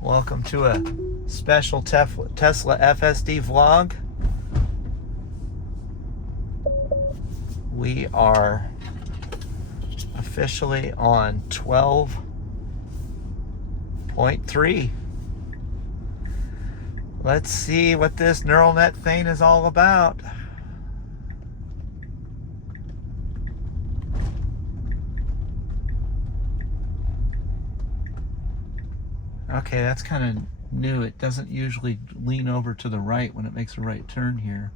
Welcome to a special Tesla FSD vlog. We are officially on 12.3. Let's see what this neural net thing is all about. Okay, that's kind of new. It doesn't usually lean over to the right when it makes a right turn here.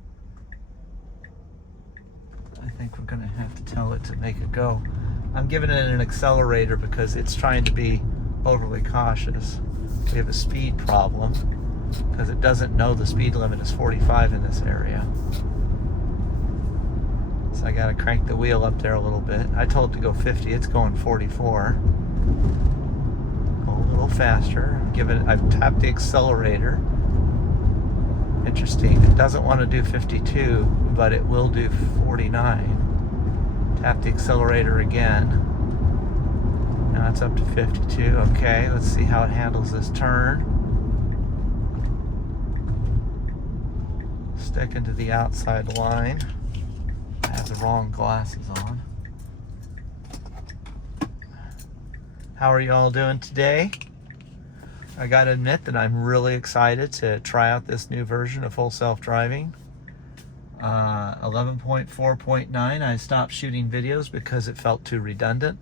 I think we're gonna have to tell it to make it go. I'm giving it an accelerator because it's trying to be overly cautious. We have a speed problem because it doesn't know the speed limit is 45 in this area. So I gotta crank the wheel up there a little bit. I told it to go 50, it's going 44. A little faster. I've tapped the accelerator. Interesting. It doesn't want to do 52, but it will do 49. Tap the accelerator again. Now it's up to 52. Okay, let's see how it handles this turn. Sticking to the outside line. I have the wrong glasses on. How are you all doing today? I gotta admit that I'm really excited to try out this new version of full self-driving. 11.4.9, I stopped shooting videos because it felt too redundant.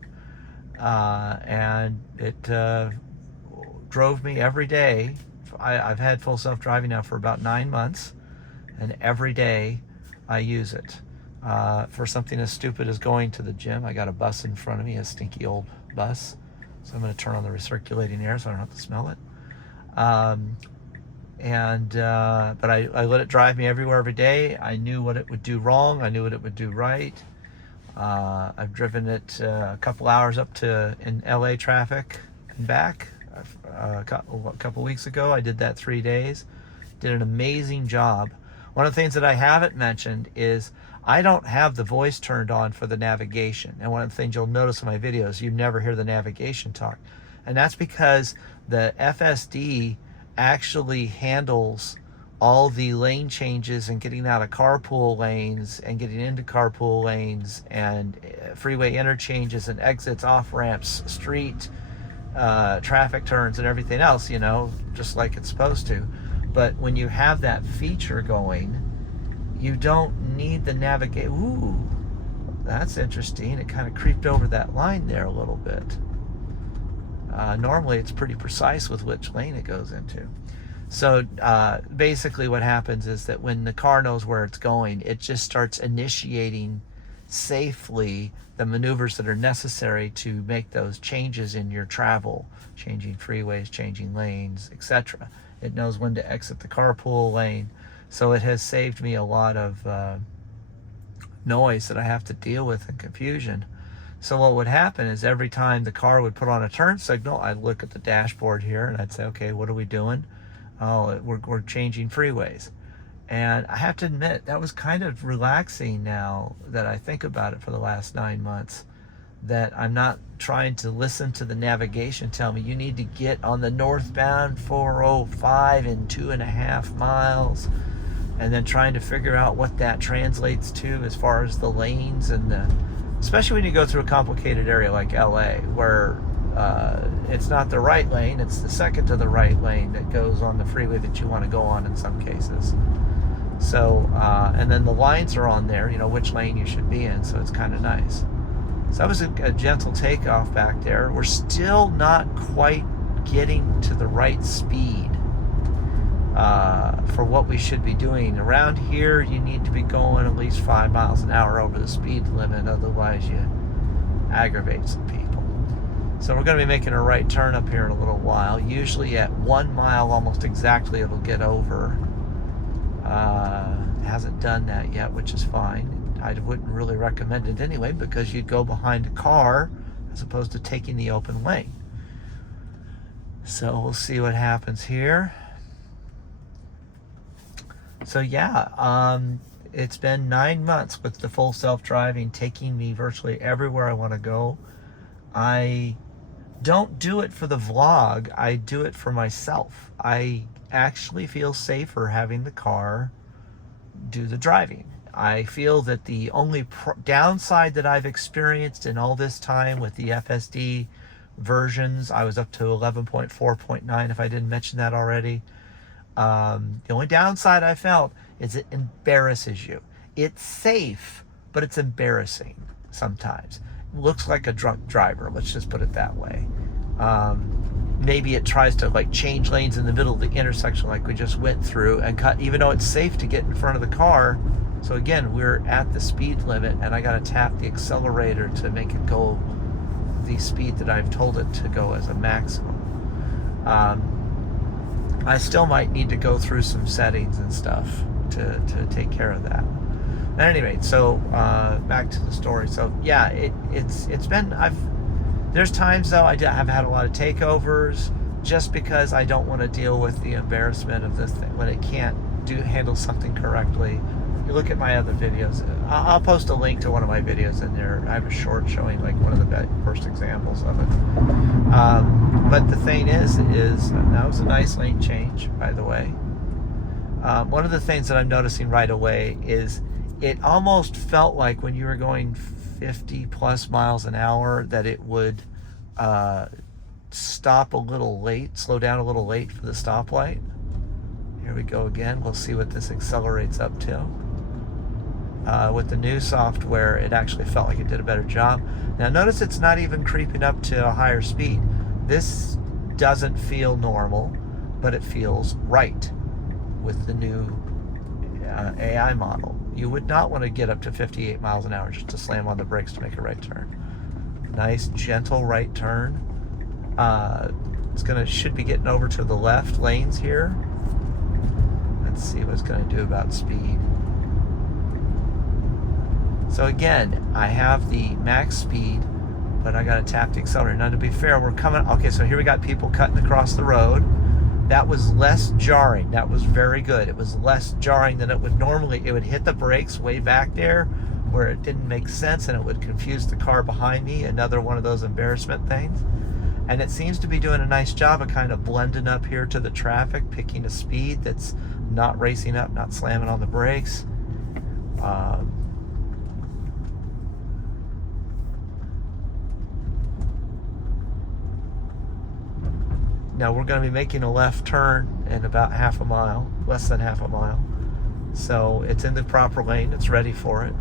And it drove me every day. I've had full self-driving now for about 9 months, and every day I use it. For something as stupid as going to the gym. I got a bus in front of me, a stinky old bus. So I'm going to turn on the recirculating air so I don't have to smell it. But I let it drive me everywhere every day. I knew what it would do wrong. I knew what it would do right. I've driven it a couple hours up to in LA traffic and back. A couple weeks ago, I did that 3 days. Did an amazing job. One of the things that I haven't mentioned is I don't have the voice turned on for the navigation. And one of the things you'll notice in my videos, you never hear the navigation talk. And that's because the FSD actually handles all the lane changes and getting out of carpool lanes and getting into carpool lanes and freeway interchanges and exits, off ramps, street traffic turns and everything else, you know, just like it's supposed to. But when you have that feature going, you don't need the navigate. Ooh, that's interesting. It kind of creeped over that line there a little bit. Normally it's pretty precise with which lane it goes into. So basically what happens is that when the car knows where it's going, it just starts initiating safely the maneuvers that are necessary to make those changes in your travel, changing freeways, changing lanes, etc. It knows when to exit the carpool lane. So it has saved me a lot of noise that I have to deal with and confusion. So what would happen is every time the car would put on a turn signal, I'd look at the dashboard here and I'd say, okay, what are we doing? Oh, we're changing freeways. And I have to admit, that was kind of relaxing now that I think about it for the last 9 months, that I'm not trying to listen to the navigation tell me you need to get on the northbound 405 in 2.5 miles, and then trying to figure out what that translates to as far as the lanes and especially when you go through a complicated area like LA, where it's not the right lane, it's the second to the right lane that goes on the freeway that you want to go on in some cases. So, and then the lines are on there, you know, which lane you should be in, so it's kind of nice. So that was a gentle takeoff back there. We're still not quite getting to the right speed for what we should be doing. Around here, you need to be going at least 5 miles an hour over the speed limit, otherwise you aggravate some people. So we're going to be making a right turn up here in a little while. Usually at 1 mile almost exactly it'll get over. Hasn't done that yet, which is fine. I wouldn't really recommend it anyway because you'd go behind a car as opposed to taking the open lane. So we'll see what happens here. So yeah, it's been 9 months with the full self-driving taking me virtually everywhere I want to go. I don't do it for the vlog. I do it for myself. I actually feel safer having the car do the driving. I feel that the only downside that I've experienced in all this time with the FSD versions, I was up to 11.4.9 if I didn't mention that already. The only downside I felt is it embarrasses you. It's safe, but it's embarrassing sometimes. It looks like a drunk driver, let's just put it that way. Maybe it tries to like change lanes in the middle of the intersection like we just went through and cut, even though it's safe to get in front of the car. So again, we're at the speed limit and I got to tap the accelerator to make it go the speed that I've told it to go as a maximum. I still might need to go through some settings and stuff to take care of that. At any rate, so back to the story. So yeah, it's been, there's times though I have had a lot of takeovers just because I don't want to deal with the embarrassment of this thing when it can't handle something correctly. You look at my other videos. I'll post a link to one of my videos in there. I have a short showing like one of the first examples of it. But the thing is that was a nice lane change, by the way. One of the things that I'm noticing right away is it almost felt like when you were going 50 plus miles an hour that it would stop a little late, slow down a little late for the stoplight. Here we go again. We'll see what this accelerates up to. With the new software, it actually felt like it did a better job. Now notice it's not even creeping up to a higher speed. This doesn't feel normal, but it feels right with the new AI model. You would not want to get up to 58 miles an hour just to slam on the brakes to make a right turn. Nice, gentle right turn. Should be getting over to the left lanes here. Let's see what it's going to do about speed. So again, I have the max speed, but I got to tap the accelerator. Now to be fair, we're coming, okay, so here we got people cutting across the road. That was less jarring. That was very good. It was less jarring than it would normally. It would hit the brakes way back there where it didn't make sense and it would confuse the car behind me. Another one of those embarrassment things. And it seems to be doing a nice job of kind of blending up here to the traffic, picking a speed that's not racing up, not slamming on the brakes. Now we're going to be making a left turn in about half a mile, less than half a mile. So it's in the proper lane, it's ready for it.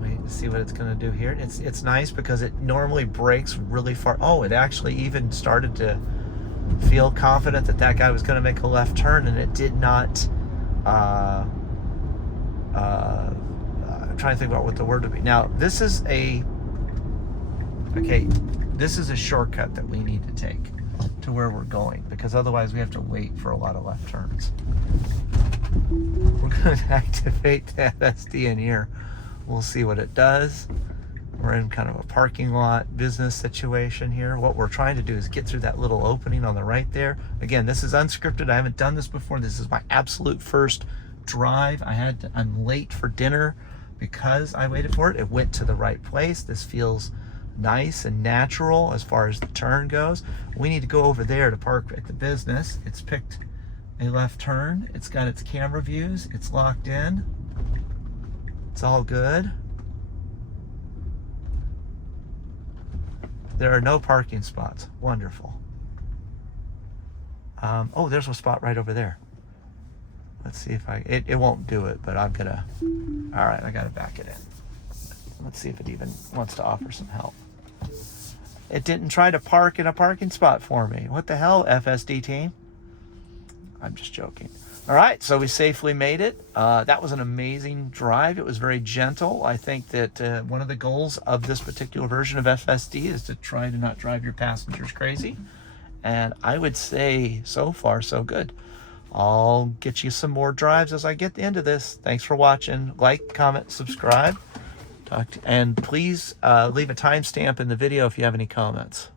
Wait to see what it's going to do here. It's nice because it normally brakes really far. Oh, it actually even started to feel confident that that guy was going to make a left turn, and it did not. I'm trying to think about what the word would be. Now, this is a shortcut that we need to take to where we're going, because otherwise we have to wait for a lot of left turns. We're going to activate the FSD in here. We'll see what it does. We're in kind of a parking lot business situation here. What we're trying to do is get through that little opening on the right there. Again, this is unscripted. I haven't done this before. This is my absolute first drive. I'm late for dinner because I waited for it. It went to the right place. This feels nice and natural as far as the turn goes. We need to go over there to park at the business. It's picked a left turn. It's got its camera views. It's locked in. It's all good. There are no parking spots. Wonderful. Oh, there's a spot right over there. Let's see if it won't do it, but I'm gonna, all right, I gotta back it in. Let's see if it even wants to offer some help. It didn't try to park in a parking spot for me. What the hell, FSD team? I'm just joking. All right, so we safely made it. That was an amazing drive. It was very gentle. I think that one of the goals of this particular version of FSD is to try to not drive your passengers crazy. And I would say so far, so good. I'll get you some more drives as I get the end of this. Thanks for watching. Like, comment, subscribe. And please leave a timestamp in the video if you have any comments.